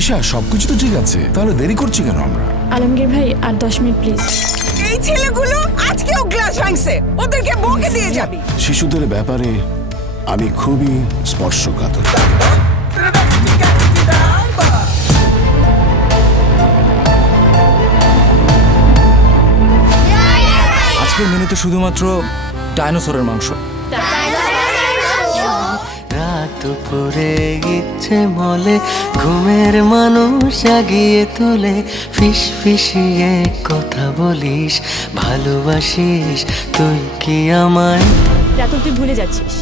তিশা সবকিছু তো ঠিক আছে, তাহলে দেরি করছি কেন আমরা? আলমগীর ভাই আর 10 মিনিট প্লিজ। এই ছেলেগুলো আজকেও গ্লাস ভাঙছে, ওদেরকে বকে দিয়ে যাবি। শিশুদের ব্যাপারে আমি খুবই স্পর্শকাতর। আজকের মেনুতে শুধুমাত্র ডাইনোসরের মাংস। রাত পরে ইচ্ছে মলে ঘুমের মানুষ আগিয়ে তোলে, ফিস ফিসিয়ে কথা বলিস, ভালোবাসিস তুই কি আমায়? রাতুল তুই ভুলে যাচ্ছিস,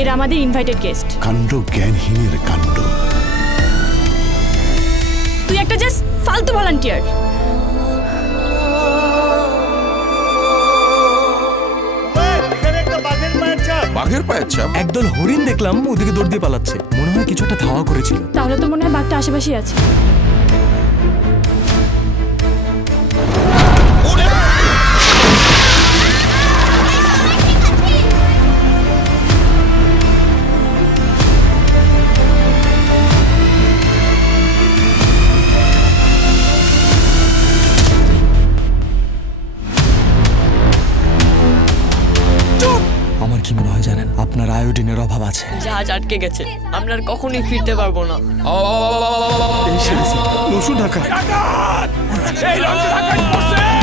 এরা আমাদের ইনভাইটেড গেস্ট। কাণ্ড জ্ঞানহীনের কাণ্ড। তুই একটা জাস্ট ফালতু ভলান্টিয়ার। বাঘের পায়ের ছাপ? একদল হরিণ দেখলাম ওদিকে দৌড় দিয়ে পালাচ্ছে, মনে হয় কিছু একটা ধাওয়া করেছিল। তাহলে তো মনে হয় বাঘটা আশেপাশেই আছে। আমার কি মনে হয় জানেন, আপনার আয়োডিনের অভাব আছে। জাহাজ আটকে গেছে, আমরা আর কখনোই ফিরতে পারবো না। নসু ঢাকা। এই লঞ্চে ধাক্কা করছে।